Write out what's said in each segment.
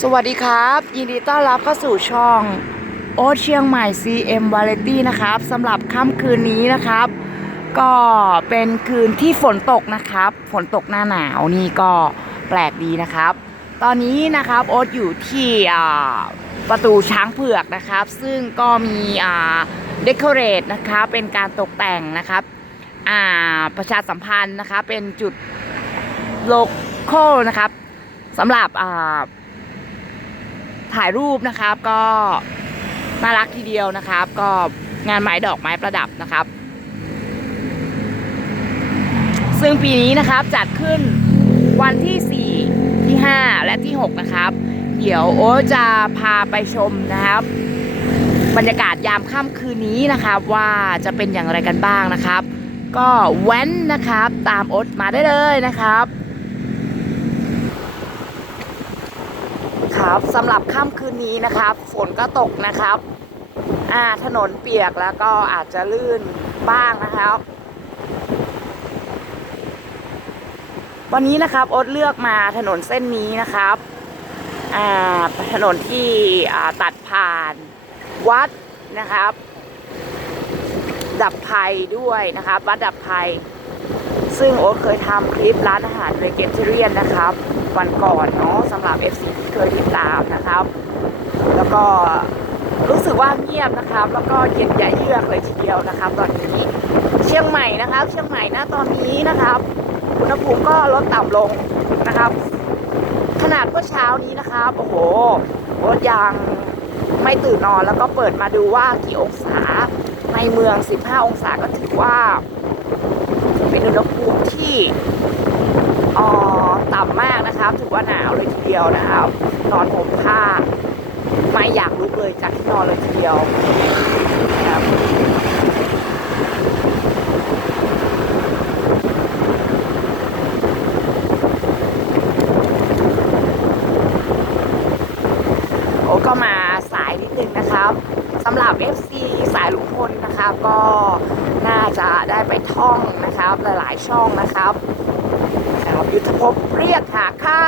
สวัสดีครับ ยินดีต้อนรับเข้าสู่ช่อง โอ๊ตเชียงใหม่ CM Variety นะครับสำหรับค่ำคืนนี้นะครับ ก็เป็นคืนที่ฝนตกนะครับ ฝนตกหน้าหนาวนี่ก็แปลกดีนะครับ ตอนนี้นะครับโอ๊ตอยู่ที่ประตูช้างเผือกนะครับ ซึ่งก็มีเดคอเรทนะครับเป็นการตกแต่งนะครับประชาสัมพันธ์นะคะเป็นจุดโลโก้นะครับสำหรับ ถ่ายรูปนะครับ ก็น่ารักทีเดียวนะครับ ก็งานไม้ดอกไม้ประดับนะครับ ซึ่งปีนี้นะครับจัดขึ้นวันที่4ที่5และที่6นะครับ เดี๋ยวโอ๊จะพาไปชมนะครับ บรรยากาศยามค่ำคืนนี้นะครับว่าจะเป็นอย่างไรกันบ้างนะครับ ก็แว้นนะครับตามโอ๊ตมาได้เลยนะครับ ครับสำหรับค่ำคืนนี้นะครับ ฝนก็ตกนะครับอ่าถนนเปียกแล้วก็อาจจะลื่นบ้างนะครับ วันนี้นะครับอ๊ตเลือกมาถนนเส้นนี้นะครับอ่าถนนที่อ่าตัดผ่านวัดนะครับ ดับภัยด้วยนะครับ วัดดับภัย ซึ่งโอ๊ตเคยทำคลิปร้านอาหารเวเกเทเรียนนะครับ วันก่อนเนาะสำหรับ FC ที่เคยติดตามนะครับ แล้วก็รู้สึกว่าเงียบนะครับ แล้วก็เย็นอย่เยือกเลยทีเดียวนะครับ ตอนนี้เชียงใหม่นะครับ เชียงใหม่ณตอนนี้นะครับอุณหภูมิก็ลดต่ำลงนะครับ ขนาดเมื่อเช้านี้นะครับโอ้โหโอ๊ตยังไม่ตื่นนอนแล้วก็เปิดมาดูว่ากี่องศาในเมือง 15 องศาก็ถือว่า เป็นอุณหภูมิที่ต่ำมากนะครับถือว่าหนาวเลยทีเดียวนะครับ นอนห่มผ้า ไม่อยากลุกเลยจากที่นอนเลยทีเดียวนะครับโอ้ก็มาสายนิดนึงนะครับสำหรับ FC สายลุงพลนะครับ ก็น่าจะได้ไปท่อง นะครับ หลายๆช่องนะครับครับยุทธภพเรียกหาค่า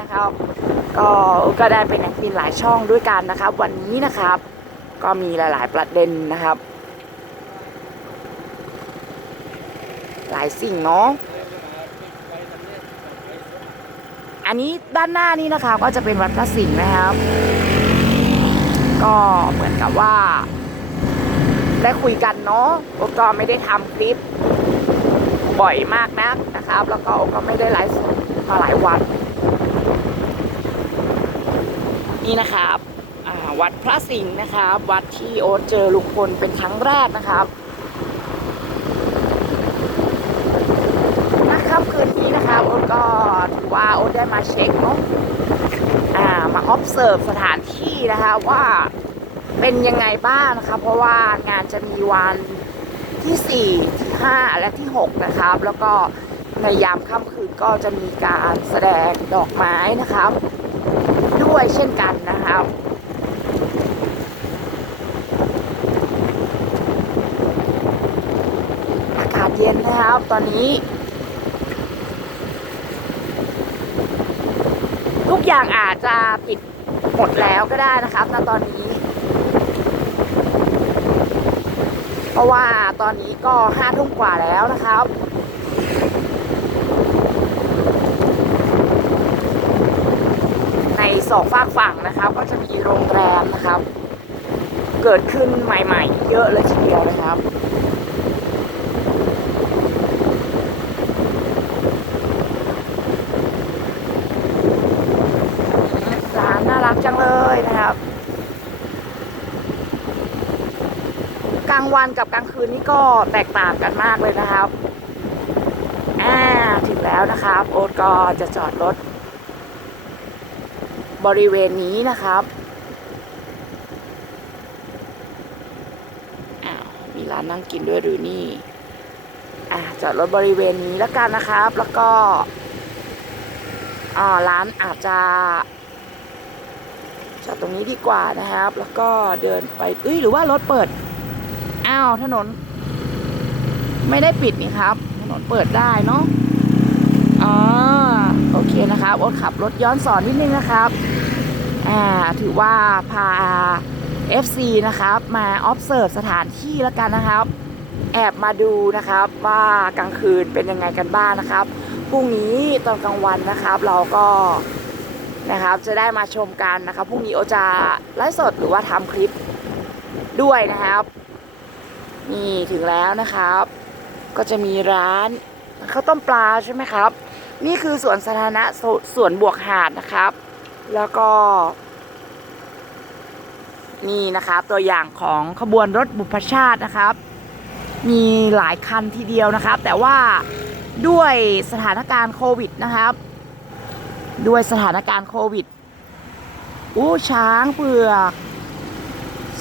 นะครับ ก็ก็ได้เป็นนักบินหลายช่องด้วยกันนะครับ วันนี้นะครับ ก็มีหลาย ๆ ประเด็นนะครับ หลายสิ่งเนาะอันนี้ด้านหน้านี้นะคะก็จะเป็นวัดพระสิงห์นะครับ ก็เหมือนกับว่า ได้คุยกันเนาะโอก็ไม่ได้ทำคลิป บ่อยมากนักนะครับ แล้วก็โอก็ไม่ได้ไลฟ์สดมาหลายวัน นี่นะครับวัดพระสิงห์นะครับ วัดที่โอ๊ตเจอลุงพลเป็นครั้งแรกนะครับนะครับคืนนี้นะครับโอ๊ตก็ถือว่าโอ๊ตได้มาเช็คเนาะอ่ามา observe สถานที่นะคะว่าเป็นยังไงบ้างนะคะ เพราะว่างานจะมีวันที่4ี่ 5 และที่ 6 นะครับ แล้วก็ในยามค่ำคืนก็จะมีการแสดงดอกไม้นะครับ ด้วยเช่นกันนะครับอากาศเย็นนะครับตอนนี้ ทุกอย่างอาจจะปิดหมดแล้วก็ได้นะครับณตอนนี้ เพ ราะว่าตอนนี้ก็ห้าทุ่มกว่าแล้วนะครับในสองฝากฝั่งนะครับ ก็จะมีโรงแรมนะครับ เกิดขึ้นใหม่ ๆ เยอะเลยทีเดียวนะครับ ร้านน่ารักจังเลยนะครับ กลาง วันกับกลางคืนนี่ก็แตกต่างกันมากเลยนะครับอ่าถึงแล้วนะครับ โอ๊ตก็จะจอดรถ บริเวณนี้นะครับอ้าวมีร้านนั่งกินด้วยหรือนี่อ่าจอดรถบริเวณนี้แล้วกันนะครับ แล้วก็อ่าร้านอาจจะจอดตรงนี้ดีกว่านะครับ แล้วก็เดินไปเอ้ยหรือว่ารถเปิด อ้าวถนน ไม่ได้ปิดนี่ครับ ถนนเปิดได้เนาะอ๋อโอเคนะครับโอ๊ตขับรถย้อนสอนนิดนึงนะครับอ่าถือว่าพา FC นะครับ มา observe สถานที่แล้วกันนะครับ แอบมาดูนะครับว่ากลางคืนเป็นยังไงกันบ้างนะครับพรุ่งนี้ตอนกลางวันนะครับ เราก็นะครับจะได้มาชมกันนะครับพรุ่งนี้โอจะไลฟ์สดหรือว่าทำคลิปด้วยนะครับ นี่ถึงแล้วนะครับ ก็จะมีร้านข้าวต้มปลาใช่ไหมครับ นี่คือสวนสาธารณะสสวนบวกหาดนะครับ แล้วก็ นี่นะครับ ตัวอย่างของขบวนรถบุพชาตินะครับ มีหลายคันทีเดียวนะครับ แต่ว่าด้วยสถานการณ์โควิดนะครับ ด้วยสถานการณ์โควิดอู้ช้างเผือก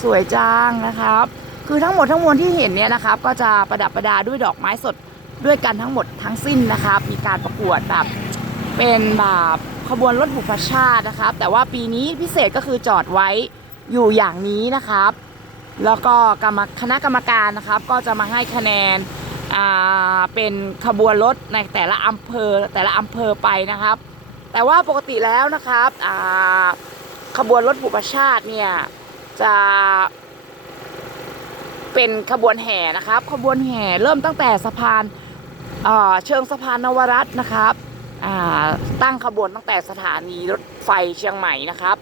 สวยจังนะครับ คือทั้งหมดทั้งมวลที่เห็นเนี่ยนะครับ ก็จะประดับประดาด้วยดอกไม้สดด้วยกันทั้งหมดทั้งสิ้นนะครับ มีการประกวดแบบเป็นแบบขบวนรถบุพชาตินะครับ แต่ว่าปีนี้พิเศษก็คือจอดไว้อยู่อย่างนี้นะครับ แล้วก็กรรมคณะกรรมการนะครับ ก็จะมาให้คะแนนอ่าเป็นขบวนรถในแต่ละอำเภอแต่ละอำเภอไปนะครับ แต่ว่าปกติแล้วนะครับอ่าขบวนรถบุพชาติเนี่ยจะ เป็นขบวนแห่นะครับขบวนแห่เริ่มตั้งแต่สะพานเชิงสะพานนวรัตน์นะครับตั้งขบวนตั้งแต่สถานีรถไฟเชียงใหม่นะครับ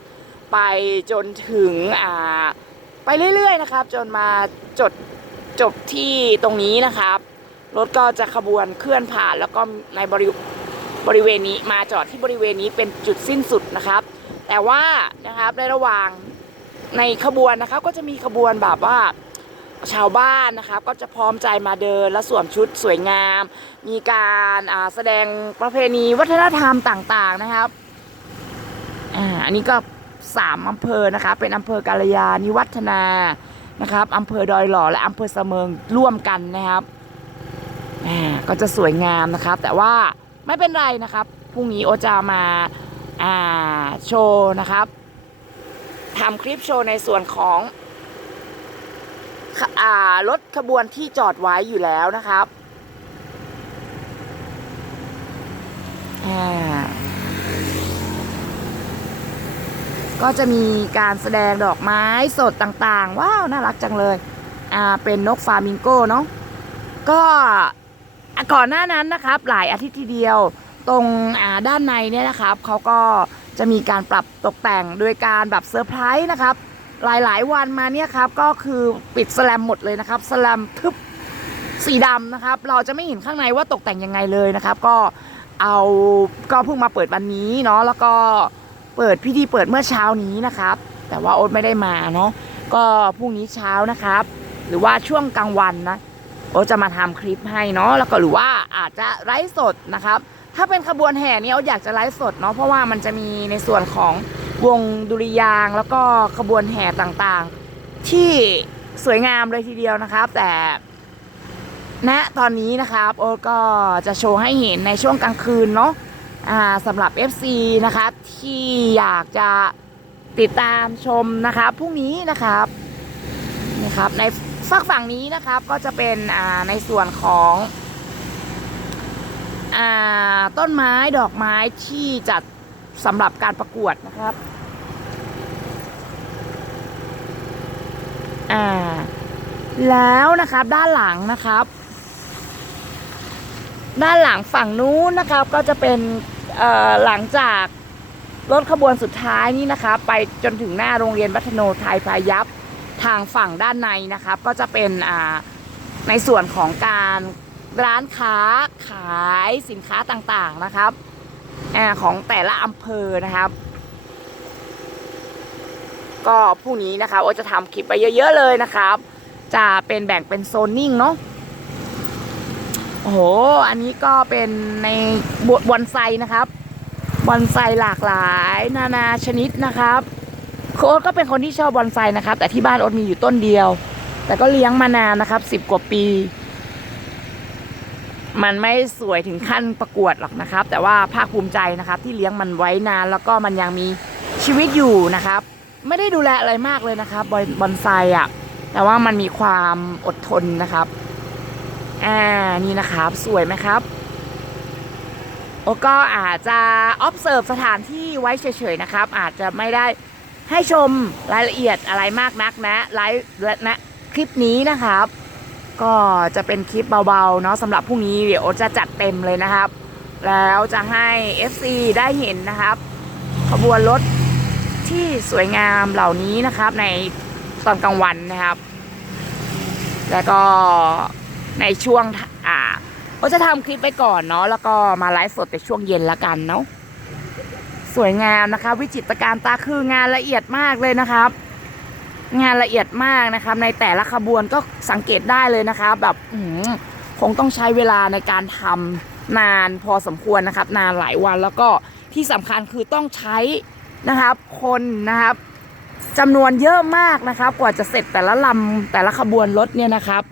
ไปจนถึงไปเรื่อยๆนะครับ จนมาจดจบที่ตรงนี้นะครับรถก็จะขบวนเคลื่อนผ่าน แล้วก็ในบริบริเวณนี้มาจอดที่บริเวณนี้เป็นจุดสิ้นสุดนะครับ แต่ว่านะครับในระหว่างในขบวนนะครับก็จะมีขบวนแบบว่า ชาวบ้านนะครับก็จะพร้อมใจมาเดินและสวมชุดสวยงาม มีการแสดงประเพณีวัฒนธรรมต่าง ๆนะครับอ,อันนี้ก็สามอำเภอนะคะเป็นอำเภอกาลยานิวัฒนานะครับอำเภอดอยหล่อและอำเภอเสมิงร่วมกันนะครับก็จะสวยงามนะครับ แต่ว่าไม่เป็นไรนะครับพรุ่งนี้โอจะมาาโชว์นะครับทำคลิปโชว์ในส่วนของ อ่ารถขบวนที่จอดไว้อยู่แล้วนะครับก็จะมีการแสดงดอกไม้สดต่างๆ ว้าว น่ารักจังเลย อ่า เป็นนกฟามิงโก้เนาะ ก็ก่อนหน้านั้นนะครับ หลายอาทิตย์ทีเดียว ตรงอ่าด้านในเนี่ยนะครับ เขาก็จะมีการปรับตกแต่งโดยการแบบเซอร์ไพรส์นะครับ หลายๆ วันมาเนี่ยครับก็คือปิดสแลมหมดเลยนะครับสแลมทึบสีดำนะครับ เราจะไม่เห็นข้างในว่าตกแต่งยังไงเลยนะครับ ก็เอาก็เพิ่งมาเปิดวันนี้เนาะแล้วก็เปิดพิธีเปิดเมื่อเช้านี้นะครับ แต่ว่าโอ๊ตไม่ได้มาเนาะก็พรุ่งนี้เช้านะครับ หรือว่าช่วงกลางวันนะโอ๊ตจะมาทำคลิปให้เนาะแล้วก็หรือว่าอาจจะไลฟ์สดนะครับ ถ้าเป็นขบวนแห่เนี่ยโอ๊ตอยากจะไลฟ์สดเนาะเพราะว่ามันจะมีในส่วนของ วงดุริยางแล้วก็ขบวนแห่ต่างๆ ที่สวยงามเลยทีเดียวนะครับ แต่ณตอนนี้นะครับโอ๊ตก็จะโชว์ให้เห็นในช่วงกลางคืนเนาะสำหรับ FC นะครับที่อยากจะติดตามชมนะครับพรุ่งนี้นะครับนะครับในฝักฝั่งนี้นะครับก็จะเป็นในส่วนของอต้นไม้ดอกไม้ที่จัด สำหรับการประกวดนะครับ อ่า แล้วนะครับด้านหลังนะครับ ด้านหลังฝั่งนู้นนะครับ ก็จะเป็นหลังจากรถขบวนสุดท้ายนี่นะครับไปจนถึงหน้าโรงเรียนวัฒโนไทยพายัพทางฝั่งด้านในนะครับ ก็จะเป็นในส่วนของการร้านค้าขายสินค้าต่างๆนะครับ อของแต่ละอำเภอนะครับ ก็พรุ่งนี้นะครับโอจะทำคลิปไปเยอะๆเลยนะครับ จะเป็นแบ่งเป็นโซนนิ่งเนาะโอ้โห อันนี้ก็เป็นในบอนไซนะครับบอนไซหลากหลายนานาชนิดนะครับโค้ดก็เป็นคนที่ชอบบอนไซนะครับ แต่ที่บ้านโอ๊ตมีอยู่ต้นเดียว แต่ก็เลี้ยงมานานนะครับสิบกว่าปี มันไม่สวยถึงขั้นประกวดหรอกนะครับ แต่ว่าภาคภูมิใจนะครับที่เลี้ยงมันไว้นานแล้วก็มันยังมีชีวิตอยู่นะครับ ไม่ได้ดูแลอะไรมากเลยนะครับบอนบอนไซอะแต่ว่ามันมีความอดทนนะครับอ่านี่นะครับสวยไหมครับโอก็อาจจะ observe สถานที่ไว้เฉยๆนะครับ อาจจะไม่ได้ให้ชมรายละเอียดอะไรมากนักนะไลฟ์และนะคลิปนี้นะครับ ก็จะเป็นคลิปเบาๆเนาะสำหรับพรุ่งนี้เดี๋ยวจะจัดเต็มเลยนะครับ แล้วจะให้ FC ได้เห็นนะครับ ขบวนรถที่สวยงามเหล่านี้นะครับ ในตอนกลางวันนะครับ แล้วก็ในช่วงอ่าโอจะทำคลิปไปก่อนเนาะแล้วก็มาไลฟ์สดในช่วงเย็นละกันเนาะสวยงามนะคะ วิจิตรการตาคืองานละเอียดมากเลยนะครับ งานละเอียดมากนะครับ ในแต่ละขบวนก็สังเกตได้เลยนะครับแบบคงต้องใช้เวลาในการทำนานพอสมควรนะครับ นานหลายวันแล้วก็ที่สำคัญคือต้องใช้นะครับ คนนะครับจำนวนเยอะมากนะครับ กว่าจะเสร็จแต่ละลำแต่ละขบวนรถเนี่ยนะครับ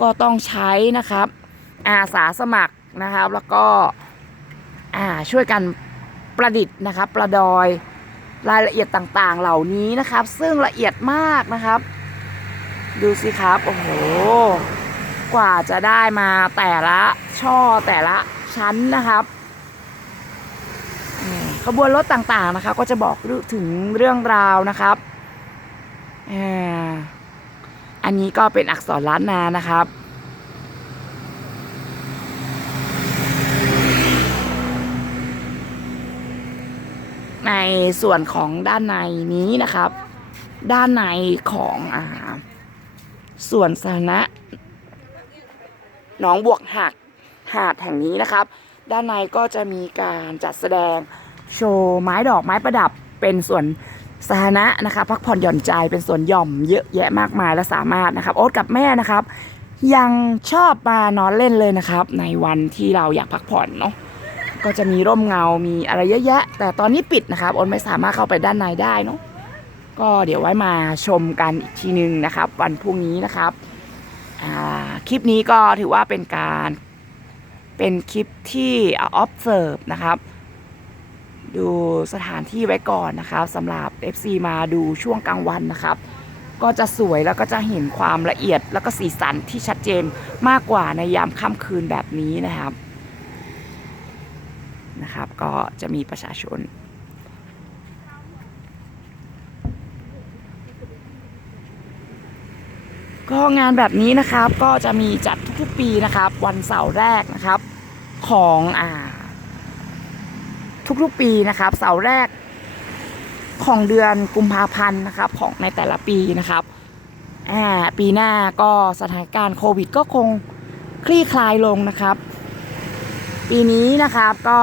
ก็ต้องใช้นะครับ อาสาสมัครนะครับ แล้วก็อ่าช่วยกันประดิษฐ์นะครับ ประดอย รายละเอียดต่างๆเหล่านี้นะครับ ซึ่งละเอียดมากนะครับ ดูสิครับโอ้โหกว่าจะได้มาแต่ละช่อแต่ละชั้นนะครับขบวนรถต่างๆนะครับก็จะบอกถึงเรื่องราวนะครับอันนี้ก็เป็นอักษรล้านนานะครับ ในส่วนของด้านในนี้นะครับ ด้านในของอ่าส่วนสาธารณะหนองบวกหักหาดแห่งนี้นะครับ ด้านในก็จะมีการจัดแสดงโชว์ไม้ดอกไม้ประดับเป็นส่วนสาธารณะนะครับพักผ่อนหย่อนใจเป็นส่วนหย่อมเยอะแยะมากมายและสามารถนะครับ โอ๊ตกับแม่นะครับ ยังชอบมานอนเล่นเลยนะครับ ในวันที่เราอยากพักผ่อนเนาะ ก็จะมีร่มเงา มีอะไรเยอะแยะ แต่ตอนนี้ปิดนะครับอนไม่สามารถเข้าไปด้านในได้เนาะ ก็เดี๋ยวไว้มาชมกันอีกทีนึงนะครับ วันพรุ่งนี้นะครับ คลิปนี้ก็ถือว่าเป็นการเป็นคลิปที่ observe นะครับ ดูสถานที่ไว้ก่อนนะครับสำหรับ FC มาดูช่วงกลางวันนะครับ ก็จะสวยแล้วก็จะเห็นความละเอียดแล้วก็สีสันที่ชัดเจนมากกว่าในยามค่ำคืนแบบนี้นะครับ นะครับ ก็จะมีประชาชน ก็งานแบบนี้นะครับก็จะมีจัดทุกๆปีนะครับ วันเสาร์แรกนะครับของอ่าทุกๆปีนะครับ เสาร์แรกของเดือนกุมภาพันธ์นะครับ ของในแต่ละปีนะครับอ่าปีหน้าก็สถานการณ์โควิดก็คงคลี่คลายลงนะครับ ปีนี้นะครับก็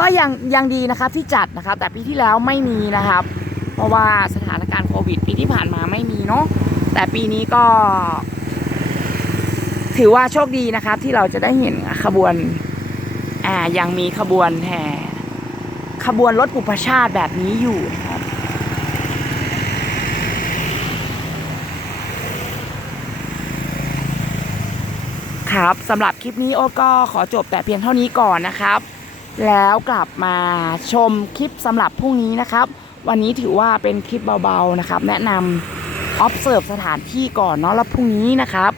ก็ยังยังดีนะครับที่จัดนะครับ แต่ปีที่แล้วไม่มีนะครับ เพราะว่าสถานการณ์โควิด ปีที่ผ่านมาไม่มีเนาะแต่ปีนี้ก็ ถือว่าโชคดีนะครับ ที่เราจะได้เห็นขบวนอ่ายังมีขบวนแห่ขบวนรถบุพชาติแบบนี้อยู่นะ ครับครับสำหรับคลิปนี้โอ๊ตก็ขอจบแต่เพียงเท่านี้ก่อนนะครับ แล้วกลับมาชมคลิปสำหรับพรุ่งนี้นะครับ วันนี้ถือว่าเป็นคลิปเบาๆนะครับ แนะนำ observe สถานที่ก่อนเนาะแล้วพรุ่งนี้นะครับ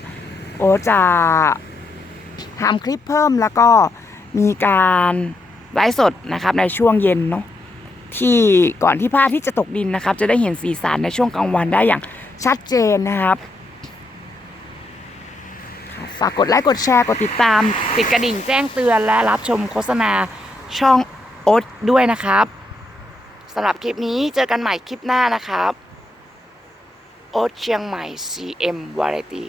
โอ๊ตจะทำคลิปเพิ่มแล้วก็มีการไลฟ์สดนะครับในช่วงเย็นเนาะที่ก่อนที่พระอาทิตย์จะตกดินนะครับ จะได้เห็นสีสันในช่วงกลางวันได้อย่างชัดเจนนะครับ ฝากกดไลค์กดแชร์กดติดตาม ติดกระดิ่งแจ้งเตือนและรับชมโฆษณาช่องโอ๊ตด้วยนะครับสำหรับคลิปนี้เจอกันใหม่คลิปหน้านะครับ โอ๊ตเชียงใหม่ CM Variety